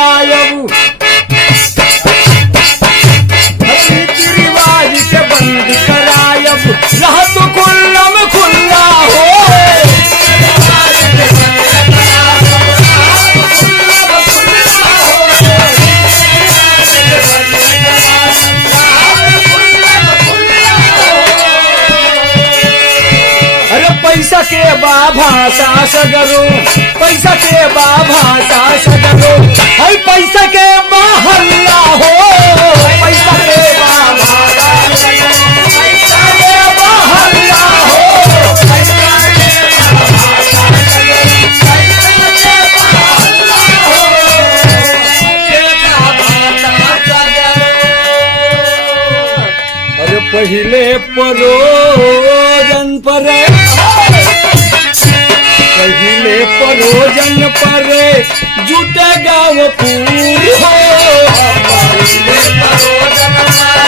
करायब, रीति रिवाज के बंद करायब, रह तो खुल्लम खुल्ला हो। पैसा के बा भाषा सगरो, पैसा के बा भाषा सगरो, हर पैसा के बा हल्ला हो। पैसा के बा भाषा सगरो, पैसा के बा हल्ला हो। पैसा के बा भाषा सगरो, पैसा के बा हल्ला हो। अरे पहिले परोजन पर, पहिले परोजन पर जुटे गाँव पूर हो। पहिले परोजन पर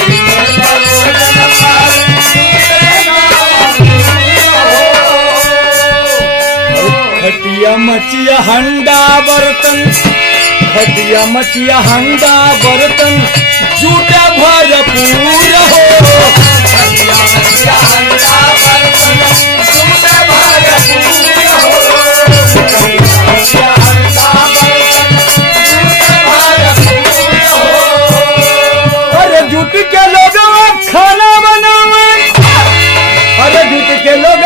जुटे गाँव पूर हो। खटिया मचिया हंडा बर्तन, खटिया मचिया हंडा बर्तन जुटे भरपूर हो। अरे जुट के लोग खाना बनावे, अरे जुट के लोग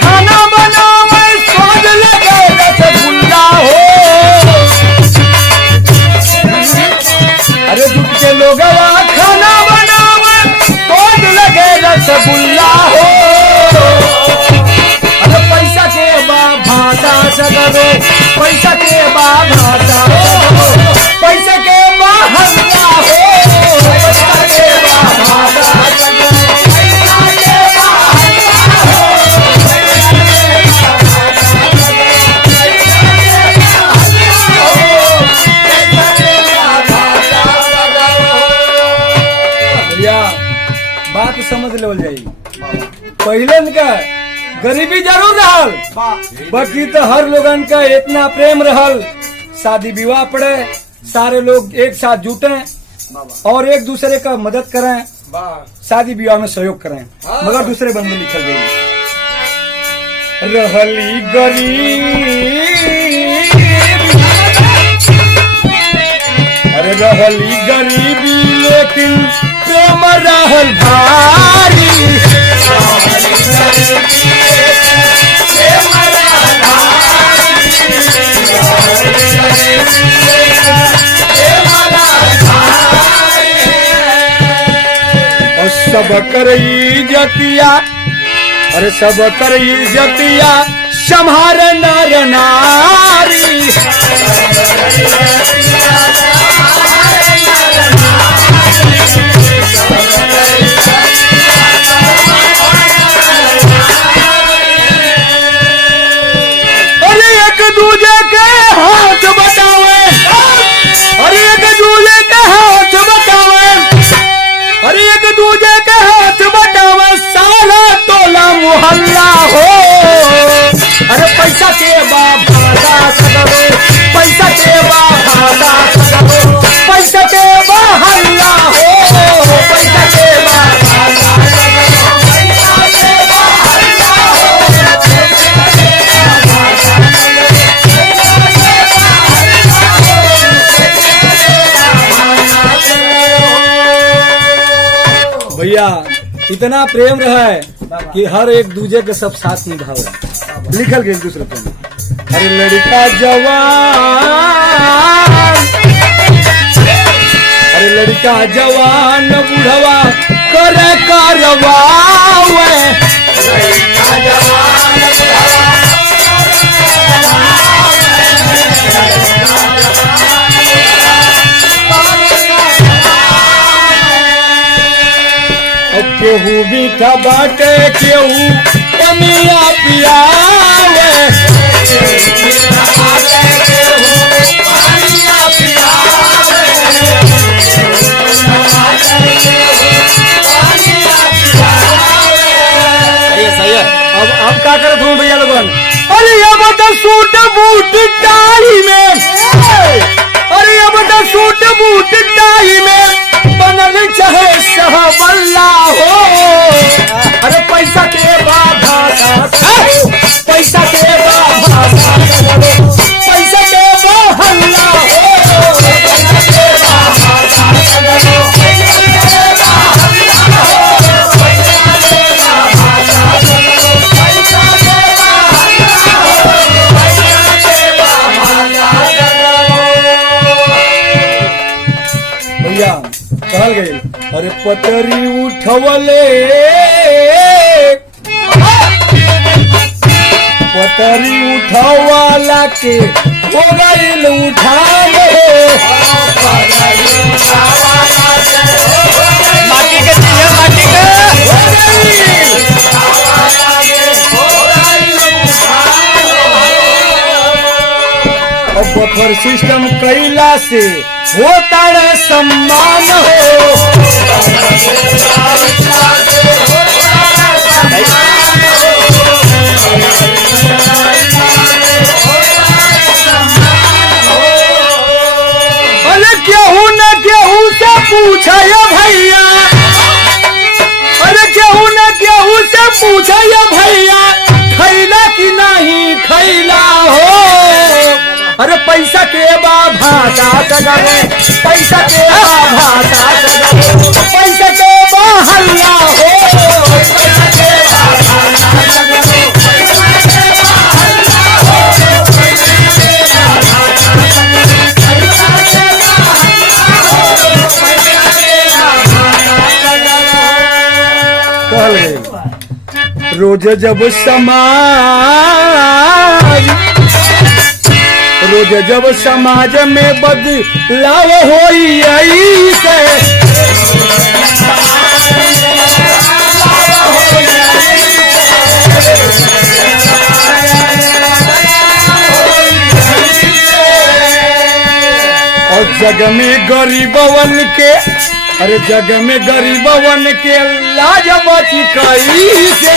खाना बनावे, स्वाद लगे रसगुल्ला हो। अरे जुट के लोग खाना बनावे, स्वाद लगे रसगुल्ला हो। अरे पैसा के बा भाषा सगरो, पैसा के बा भाषा हो। पैसा के बा हल्ला हो। पैसा के बा भाषा सगरो, पैसा के बा हल्ला हो। पैसा के बा भाषा सगरो, पैसा के बा हल्ला हो। पैसा के बा भाषा सगरो। भैया बात समझ लेवल जाई। पहले का गरीबी जरूर रहल, बाकी तो हर लोगन का इतना प्रेम रहल। शादी विवाह पड़े, सारे लोग एक साथ जुटे और एक दूसरे का मदद करें, शादी विवाह में सहयोग करें। मगर दूसरे बंद में लिखल गई रहली गरीब, अरे रहली गरीबी लेकिन प्रेम रहल भारी। और सब कर इज्जतिया, अरे सब कर इज्जतिया संहार नर नारी। अरे एक दूजे के हाथ बतावे, अरे एक दूजे के हाथ बतावे, अरे एक दूजे के हाथ बतावे, साला तोला मोहल्ला हो। अरे पैसा के बा भाषा सगरो, पैसा के बा भाषा सगरो, पैसा के बा हल्ला हो। पैसा के बा भाषा सगरो, पैसा के बा हल्ला हो। पैसा के बा भाषा सगरो, पैसा के बा हल्ला हो। पैसा के बा भाषा सगरो। भैया इतना प्रेम रहे कि हर एक दूजे के सब साथ निभावे। लिखल गई दूसरे पे, अरे लड़का जवान, अरे लड़का जवान बुढ़वा करे करवावे। लड़का जवान केहू मीठा बाटे, केहू पनिया पियावे। सही है। अब क्या करत हूँ भैया लोगन? अरे अब तो सूट बूट टाई में, अरे अब तो सूट बूट टाई में बनल चाहे सहबल्ला हो। अरे पैसा के बाधा पैसा के बाधा पैसा के हल्ला हो। भैया कहल गई अरे पतरी उठवले पतरी उठवाला के हो गईल उठावे। माटी के दिया माटी के अब बफर सिस्टम कैला से होता है सम्मान हो। अरे केहू न केहू से पूछा भैया, अरे केहू न केहू से पूछा भैया खैला कि नहीं खैला हो। अरे पैसा के भाषा सगरे पैसा के भाषा सगरे पैसा के हल्ला हो। पैसा के रोज जब समाज में बदलाव होई ऐसे और जग में गरीबवन के, अरे जग में गरीबवन के लाज बची कैसे।